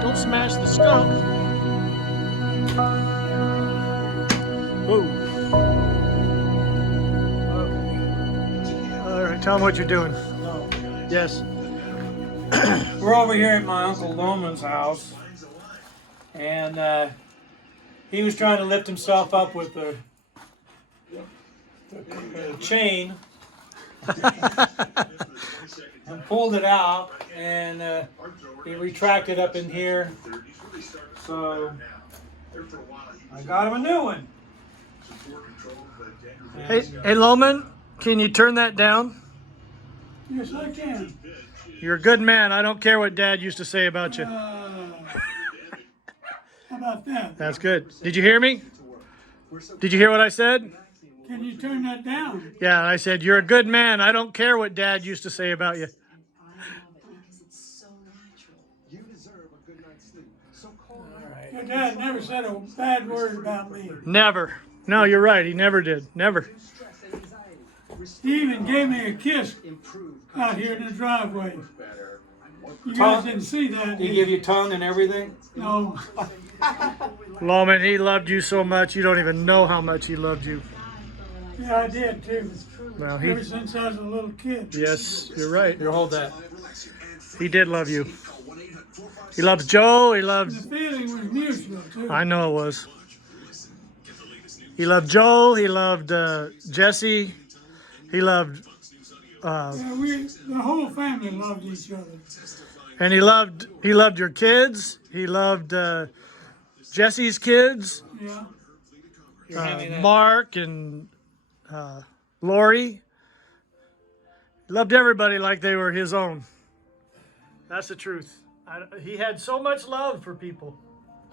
Don't smash the skunk. Whoa. Okay. All right, tell them what you're doing. No. Yes. We're over here at my Uncle Loman'S house, and he was trying to lift himself up with the chain and pulled it out, and he retracted up in here, so I got him a new one. Hey, Loman, can you turn that down? Yes, I can. You're a good man. I don't care what Dad used to say about you. How about that? That's good. Did you hear me? Did you hear what I said? Can you turn that down? Yeah, I said, you're a good man. I don't care what Dad used to say about you. Your dad never said a bad word about me. Never. No, you're right. He never did. Never. He even gave me a kiss out here in the driveway. You guys didn't see that. He give you tongue and everything? No. Loman, he loved you so much. You don't even know how much he loved you. Yeah, I did too. Well, Ever since I was a little kid. yes, you're right. Here, hold that. He did love you. He loves Joe. He The loves... feeling was mutual too. I know it was. He loved Joe. He loved Jesse. He loved... Yeah, the whole family loved each other. and he loved your kids. He loved Jesse's kids. Yeah. Mark and Lori. He loved everybody like they were his own. That's the truth. He had so much love for people.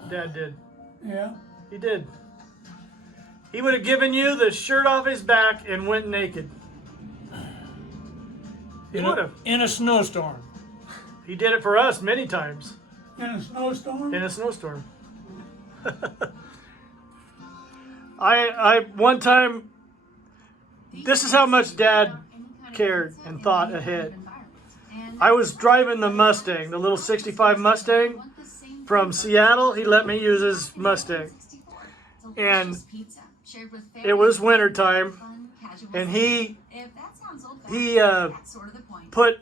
Dad did. Yeah. He did. He would have given you the shirt off his back and went naked. He would have. In a snowstorm. He did it for us many times. In a snowstorm? In a snowstorm. I one time, this is how much Dad cared and thought ahead. I was driving the Mustang, the little 65 Mustang from Seattle. He let me use his Mustang. And it was wintertime, and he put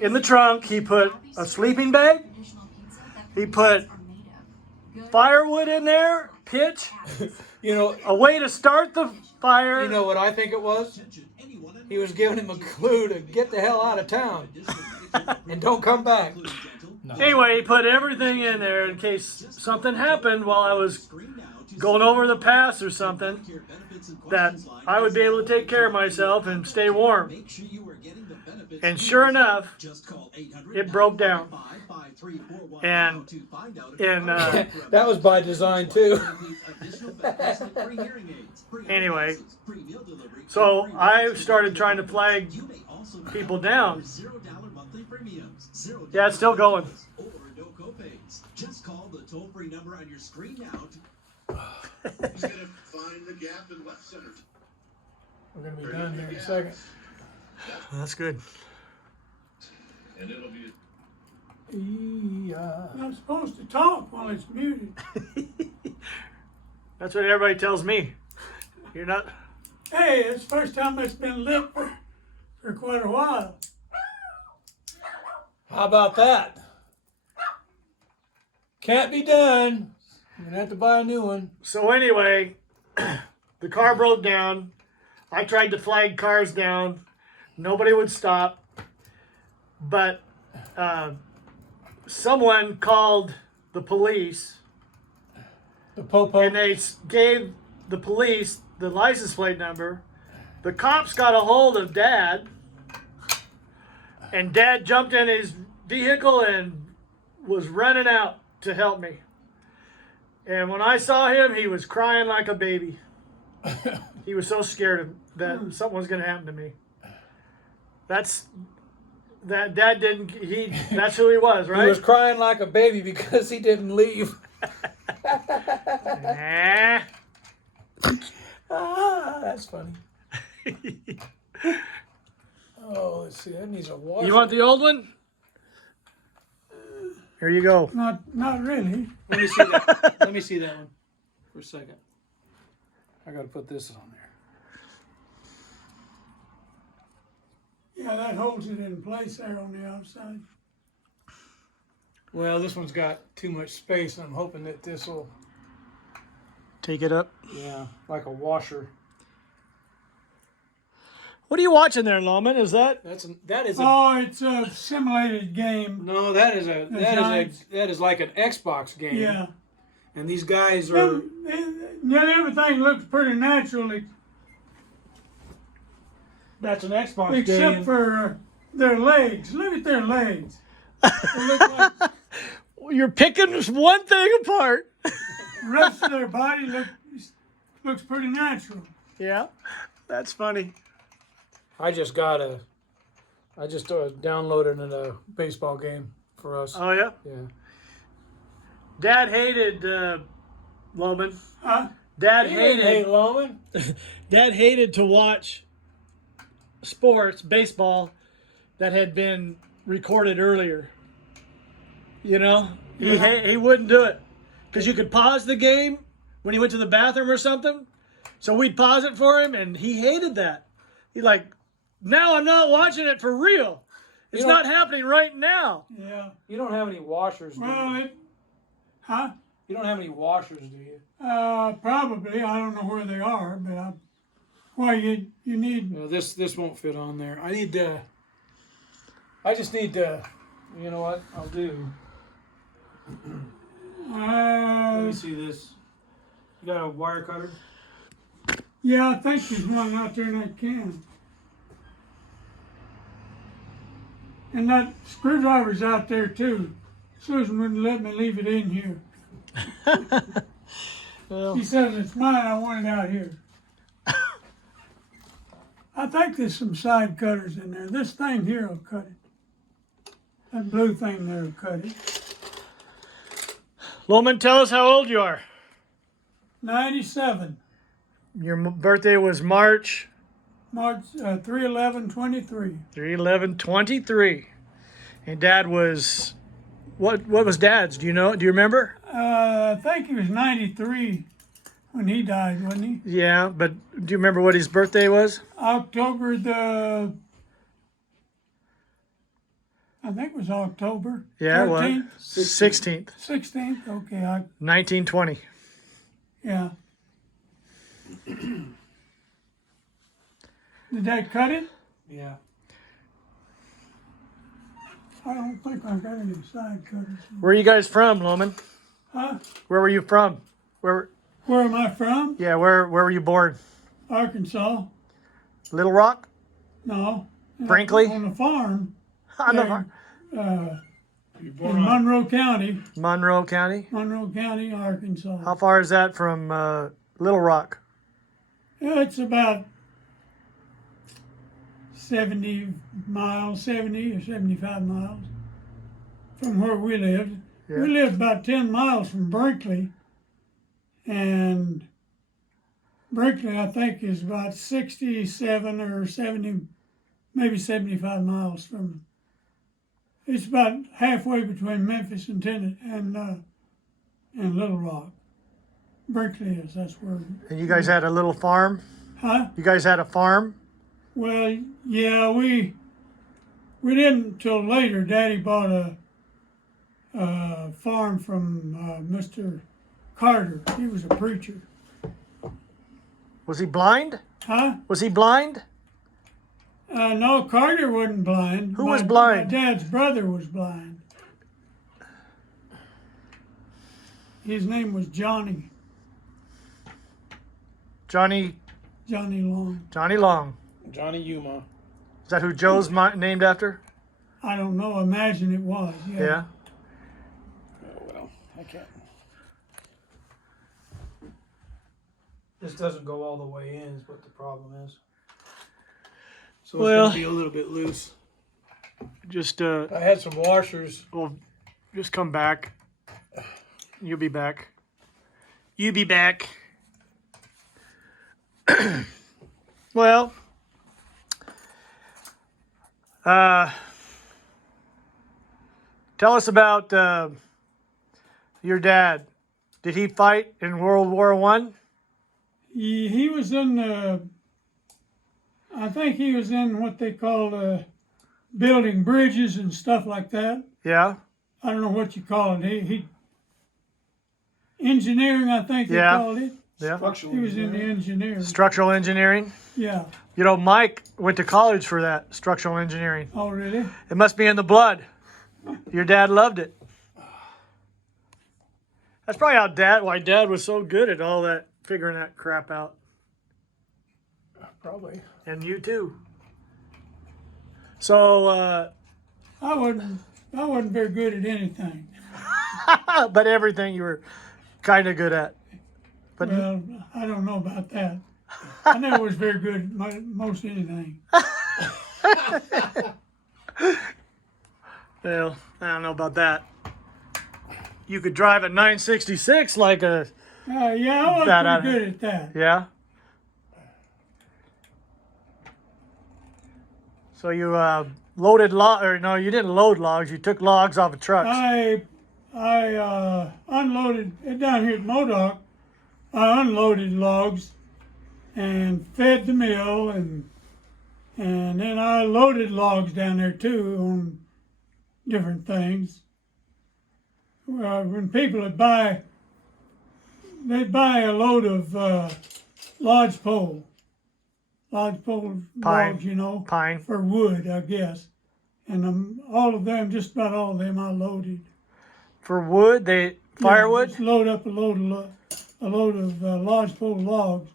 in the trunk, he put a sleeping bag, he put firewood in there, pitch, You know, a way to start the fire. you know what I think it was? He was giving him a clue to get the hell out of town and don't come back. Anyway, he put everything in there in case something happened while I was going over the pass or something, that I would be able to take care of myself and stay warm. And sure enough, it broke down. And That was by design too. anyway, so I started trying to flag people down. Yeah, it's still going. Just call the toll-free number on your screen now. He's gonna find the gap in left center. We're gonna be done here in a second. That's good. And it'll be Yeah. You're not supposed to talk while it's muted. That's what everybody tells me. You're not. Hey, it's the first time it's been lit for quite a while. How about that? Can't be done. You're gonna have to buy a new one. So anyway, the car broke down. I tried to flag cars down. Nobody would stop. But someone called the police. The popo. And they gave the police the license plate number. The cops got a hold of Dad. And Dad jumped in his vehicle and was running out to help me. And when I saw him, he was crying like a baby. He was so scared that something was going to happen to me. That Dad didn't, that's who he was, right? He was crying like a baby because he didn't leave. Nah. That's funny. Oh, let's see. That needs a wash. You want the old one? Here you go. Not really. Let me see that. Let me see that one for a second. I got to put this on there. Yeah, that holds it in place there on the outside. Well, this one's got too much space, and I'm hoping that this will, Take it up. yeah, like a washer. What are you watching there, Loman? Is that? That is a Oh, it's a simulated game. no. That is like an Xbox game. Yeah. And these guys are. Yeah, everything looks pretty natural That's an Xbox except game. for their legs. Look at their legs. They look like You're picking one thing apart. the rest of their body looks pretty natural. Yeah, that's funny. I just downloaded a baseball game for us. Oh, yeah? Yeah. Dad hated Loman. Huh? Dad Hey, hated Loman. Dad hated to watch sports, baseball, that had been recorded earlier. You know, he wouldn't do it because you could pause the game when he went to the bathroom or something. So we'd pause it for him, and he hated that. He's like, "Now I'm not watching it for real. It's not happening right now." Yeah. You don't have any washers, do Well, you? huh? You don't have any washers, do you? Probably. I don't know where they are, but you need. No, this won't fit on there. I just need to. You know what? I'll do. Let me see this. You got a wire cutter? Yeah, I think there's one out there in that can. And that screwdriver's out there too. Susan wouldn't let me leave it in here. Well, She says it's mine, I want it out here. I think there's some side cutters in there. This thing here will cut it. That blue thing there will cut it. Loman, tell us how old you are. 97, Your birthday was March March 3/11/23. 3/11/23, and Dad was what was Dad's? Do you know? Do you remember? I think he was 93 when he died, wasn't he? Yeah, but do you remember what his birthday was? October the, I think it was October. Yeah, it was 13th, 16th, 16th. Okay, 1920. yeah. Did that cut it? Yeah. I don't think I got any side cutters. Where are you guys from, Loman? Huh? Where were you from? Where Where am I from? were you born? Arkansas. Little Rock? No, Brinkley? On the farm. On the there, farm. You in born on Monroe County, Monroe County. Arkansas. How far is that from Little Rock? Yeah, it's about 70 miles, 70 or 75 miles from where we lived. Yeah. We lived about 10 miles from Brinkley, and Brinkley, I think, is about 67 or 70, maybe 75 miles from. It's about halfway between Memphis and and Little Rock. Brinkley is. That's where. And you guys had a little farm? Huh? You guys had a farm? Well, yeah, we didn't till later. Daddy bought a farm from Mr. Carter. He was a preacher. Was he blind? Huh? Was he blind? No, Carter wasn't blind. Who was blind? My dad's brother was blind. His name was Johnny Johnny Long. Johnny Long. Johnny Yuma. Is that who Joe's named after? I don't know. Imagine it was. Yeah. Yeah. Oh well, I can't. This doesn't go all the way in, is what the problem is. So Well- it's going to be a little bit loose. Just I had some washers. well, just come back. You'll be back. You be back. Well, tell us about your dad. Did he fight in World War I? He was in. I think he was in what they call building bridges and stuff like that. Yeah. I don't know what you call it. He engineering, I think they Yeah. called it. Yeah. Structural He was in the engineering. engineering. Structural engineering. Yeah. You know, Mike went to college for that, structural engineering. Oh, really? It must be in the blood. Your dad loved it. That's probably why dad was so good at all that, figuring that crap out. Probably. And you too. So, I wasn't very good at anything. but everything you were kind of good at. But Well, I don't know about that. I never was very good at most anything. well, I don't know about that. You could drive a 966 like a, Yeah, I was That pretty good at that. yeah. So you loaded or no, you didn't load logs. You took logs off of trucks. I unloaded down here at Modoc. I unloaded logs and fed the mill, and then I loaded logs down there too on different things. When people would they'd buy a load of lodgepole Pine. logs, you know, Pine. for wood, I guess. And all of them, just about all of them, I loaded. For wood, firewood? Yeah, just load up a load of lodgepole logs,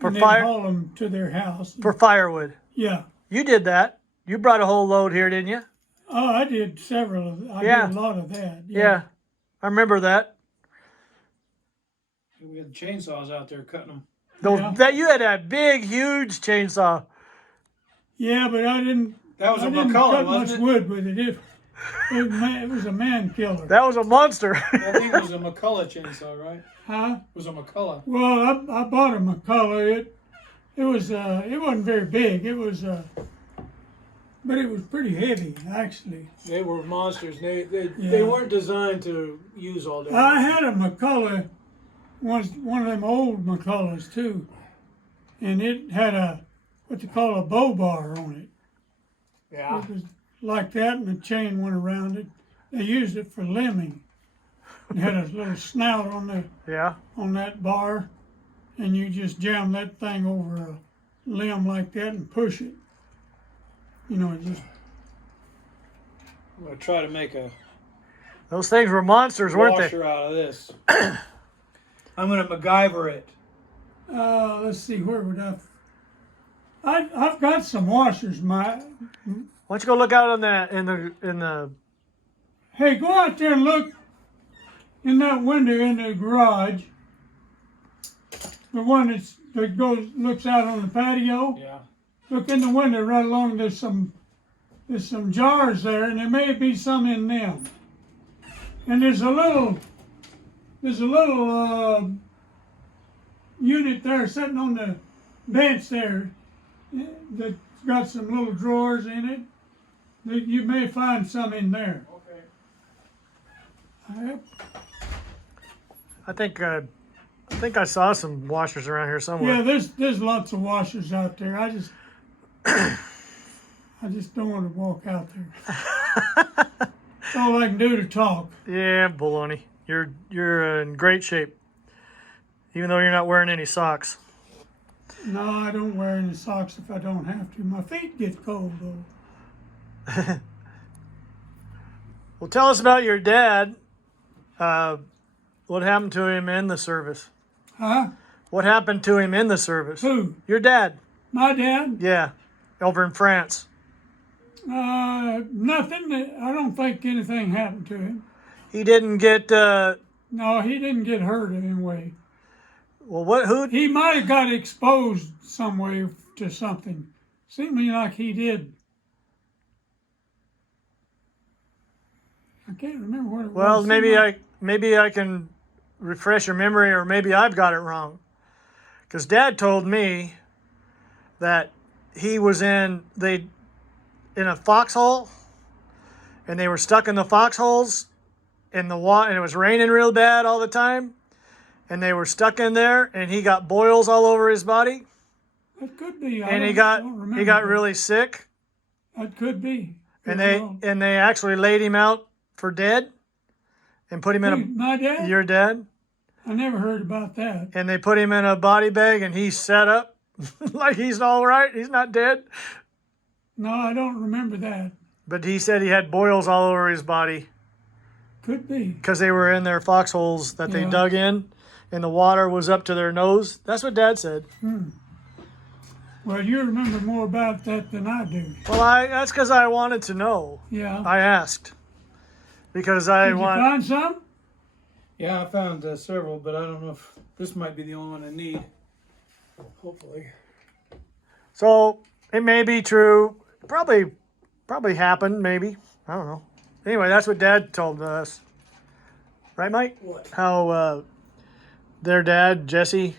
For and fire- then haul them to their house. For firewood. Yeah. You did that. You brought a whole load here, didn't you? Oh, I did several of. I Yeah. did a lot of that. Yeah. I remember that. We had chainsaws out there cutting them. Yeah. That you had that big, huge chainsaw. Yeah, but I didn't. That was I a didn't McCullough, cut much wasn't it? wood with it. It was a man killer. That was a monster. I think it was a McCullough chainsaw, right? Huh? It was a McCullough. Well, I bought a McCullough. It wasn't very big. It was but it was pretty heavy actually. They were monsters. They Yeah. weren't designed to use all day. I had a McCullough, one of them old McCulloughs too, and it had what they call a bow bar on it. Yeah. It was like that, and the chain went around it. They used it for limbing. It had a little snout Yeah. on that bar, and you just jam that thing over a limb like that and push it. You know, it just I'm gonna try to make a Those things were monsters, weren't they? washer out of this. I'm gonna MacGyver it. let's see, where would I've got some washers. Why don't you go look out on that in the Hey, go out there and look in that window in the garage. The one that looks out on the patio. Yeah. Look in the window right along. There's some jars there, and there may be some in them. And there's a little unit there sitting on the bench there that's got some little drawers in it. That you may find some in there. Okay. I think I saw some washers around here somewhere. Yeah, there's lots of washers out there. I just don't want to walk out there. That's all I can do to talk. Yeah, baloney. You're in great shape, even though you're not wearing any socks. No, I don't wear any socks if I don't have to. My feet get cold though. Well, tell us about your dad. What happened to him in the service? Huh? What happened to him in the service? Who? Your dad. My dad? Yeah, over in France. Nothing. I don't think anything happened to him. He didn't get. No, he didn't get hurt anyway. Well, what? Who? He might have got exposed some way to something. Seemed to me like he did. I can't remember what it Well, was. maybe I can refresh your memory, or maybe I've got it wrong. Because Dad told me that he was in a foxhole, and they were stuck in the foxholes in the water, and it was raining real bad all the time, and they were stuck in there, and he got boils all over his body, It could be. and he don't remember got that. really sick, That could be. and Well, they actually laid him out for dead, and put him in my dad? your dad, I never heard about that. and they put him in a body bag, and he sat up like he's all right. He's not dead, No, I don't remember that. but he said he had boils all over his body Could be. because they were in their foxholes that they Yeah. dug in, and the water was up to their nose. That's what Dad said. Well, you remember more about that than I do. Well, that's because I wanted to know. Yeah. I asked because I Did you want. find some? Yeah, I found several, but I don't know if this might be the only one I need. Hopefully. So it may be true. Probably happened. Maybe, I don't know. Anyway, that's what Dad told us. Right, Mike? What? How their dad Jesse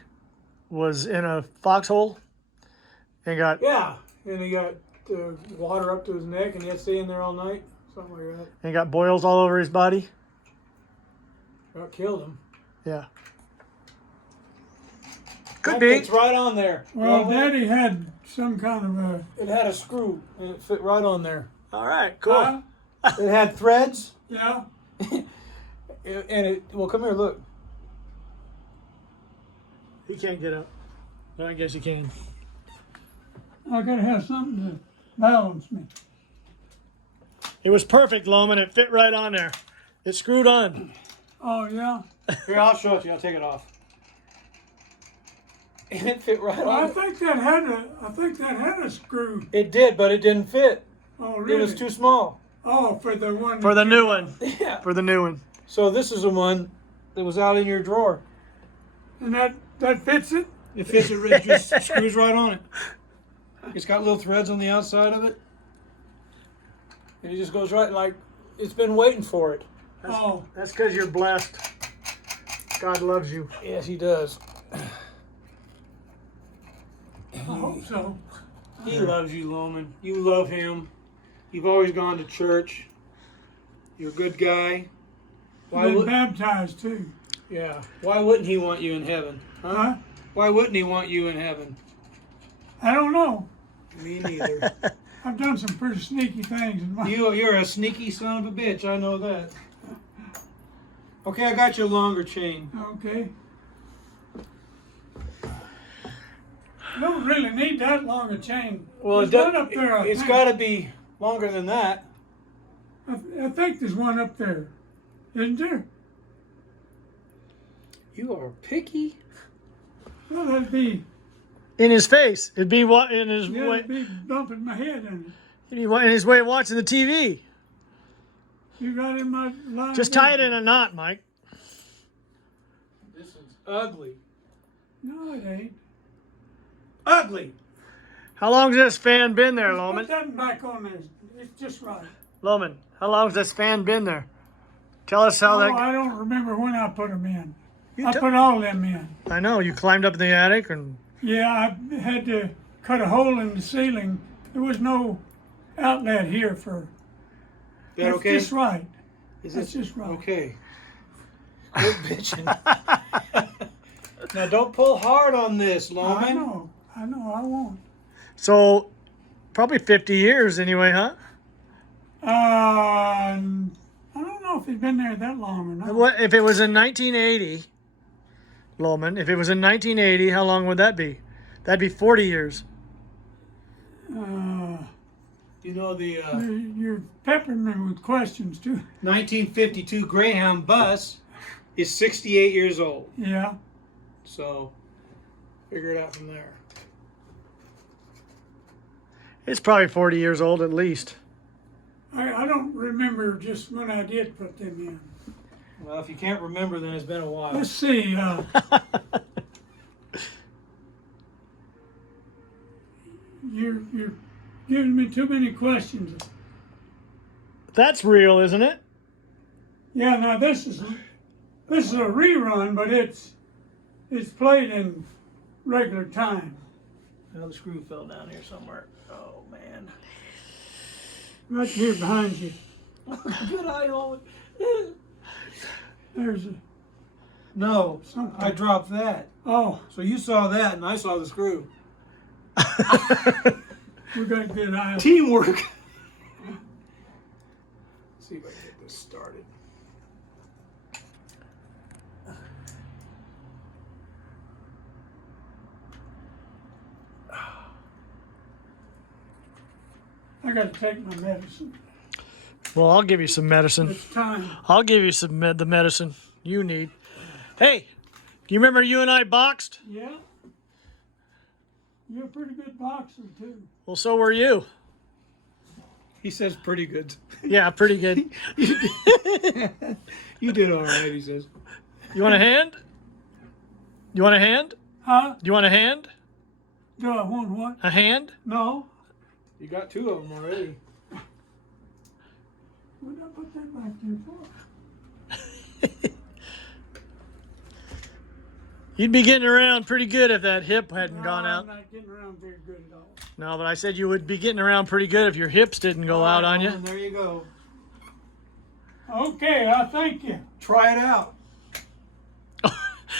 was in a foxhole and got Yeah, and he got water up to his neck, and he had to stay in there all night, something like that. and got boils all over his body. That killed him. Yeah. Could That be. fits right on there. Well, Well, Daddy had some kind of a. It had a screw, and it fit right on there. All right. Cool. Huh? It had threads, Yeah. and it. Well, come here, look. He can't get up. I guess he can. I gotta have something to balance me. It was perfect, Loman. It fit right on there. It screwed on. Oh yeah. Here, I'll show it to you. I'll take it off. And it fit right Well, I on. think that had a screw. It did, but it didn't fit. Oh It really? was too small. Oh, for the one. For the new one. Yeah. For the new one. So this is the one that was out in your drawer. And that fits it. It fits it. It just screws right on it. It's got little threads on the outside of it, and it just goes right like it's been waiting for it. Oh. That's because you're blessed. God loves you. Yes, he does. I hope so. He loves you, Loman. You love him. You've always gone to church. You're a good guy. Why Been would? baptized too. Yeah. Why wouldn't he want you in heaven? Huh? Huh? Why wouldn't he want you in heaven? I don't know. Me neither. I've done some pretty sneaky things in my. You're a sneaky son of a bitch. I know that. Okay, I got you a longer chain. Okay. I don't really need that long a chain. Well, There's one up there. it's got to be longer than that. I think there's one up there. Isn't there? You are picky. Well, that'd be in his face. It'd be in his Yeah, way. it'd be bumping my head in it. It'd be in his way of watching the TV. You got in my line. Just tie it in a knot, Mike. This is ugly. No, it ain't. Ugly. How long's this fan been there, Put Loman? that back on there. It's just right. Loman, how long's this fan been there? Tell us how Oh, that. I don't remember when I put them in. You I t- put all them in. I know you climbed up in the attic and. Yeah, I had to cut a hole in the ceiling. There was no outlet here for. That That's okay? just right. Is That's it just right. okay? Quit bitching. Now don't pull hard on this, I Loman. know. I won't. So, probably 50 years anyway, huh? I don't know if it's been there that long or not. What if it was in 1980, Loman? If it was in 1980, how long would that be? That'd be 40 years. You know the You're peppering me with questions too. 1952 Greyhound bus is 68 years old. Yeah. So figure it out from there. It's probably 40 years old at least. I don't remember just when I did put them in. Well, if you can't remember, then it's been a while. Let's see. You're giving me too many questions. That's real, isn't it? Yeah. Now this is a rerun, but it's played in regular time. Now the screw fell down here somewhere. Oh man. Right here behind you. Good eye, Loman. There's a. No, Something. I dropped that. Oh, So you saw that, and I saw the screw. we got good eyes. Teamwork. Let's see if I can get this started. I got to take my medicine. Well, I'll give you some medicine. It's time. I'll give you the medicine you need. Hey, do you remember you and I boxed? Yeah. You're a pretty good boxer too. Well, so were you. He says pretty good. Yeah, pretty good. You did all right, he says. You want a hand? You want a hand? Huh? You want a hand? Do I want what? A hand? No. You got two of them already. What did I put that back there for? You'd be getting around pretty good if that hip hadn't gone I'm out. not getting around very good at all. No, but I said you would be getting around pretty good if your hips didn't go out on you. And there you go. Okay, I thank you. Try it out.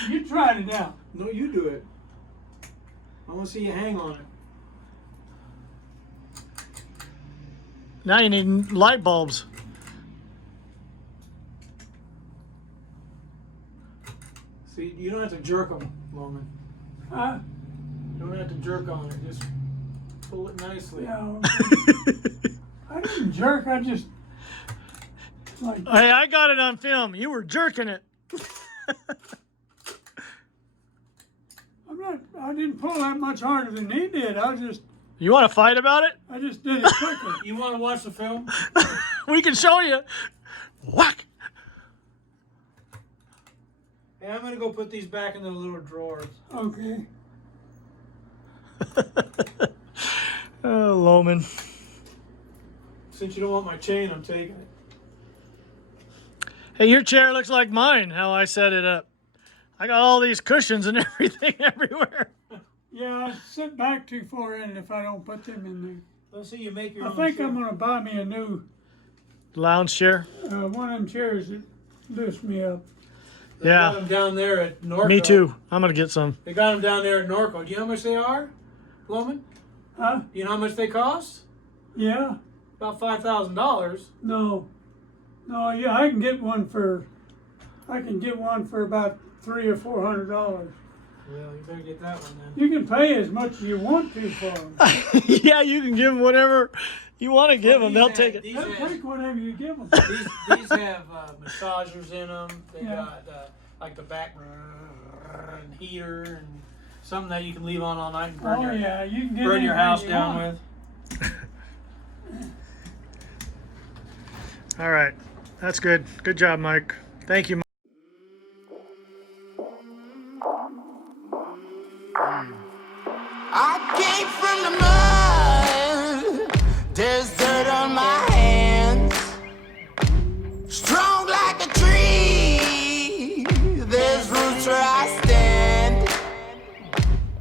You tried it out. No, you do it. I want to see you hang on it. Now you need light bulbs. See, you don't have to jerk them, Loman. Huh? You don't have to jerk on it. Just pull it nicely. Yeah. I didn't jerk. I just like. Hey, I got it on film. You were jerking it. I didn't pull that much harder than he did. You want to fight about it? I just did it quicker. You want to watch the film? We can show you. Whack. Hey, I'm going to go put these back in the little drawers. Okay. Oh, Loman. Since you don't want my chain, I'm taking it. Hey, your chair looks like mine, how I set it up. I got all these cushions and everything everywhere. Yeah, I sit back too far in if I don't put them in Let's see you make your there. I own think chair. I'm gonna buy me a new Lounge chair? one of them chairs that lifts me up. They Yeah. got them down there at Norco. Me too. I'm going to get some. They got them down there at Norco. Do you know how much they are, Loman? Huh? Do you know how much they cost? Yeah. About $5,000. No. No. Yeah, I can get one for about $300 or $400. Well, you better get that one then. You can pay as much as you want to for them. Yeah, you can give them whatever you want to give them. They'll take it. These They'll have, take whatever you give them. these have massagers in them. They Yeah. got like the back and heater and Something that you can leave on all night and Oh yeah, you can get burn your anything house you down want. with. All right. That's good. Good job, Mike. Thank you, Mike. I came from the mud. There's dirt on my hands. Strong like a tree. There's roots where I stand.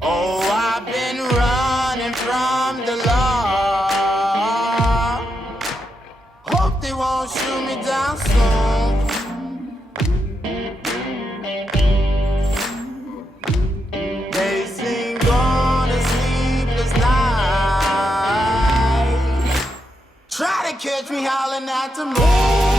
Oh, I've been running from the law. Hope they won't shoot me down soon. They sing on a sleepless night. Try to catch me howling at the moon.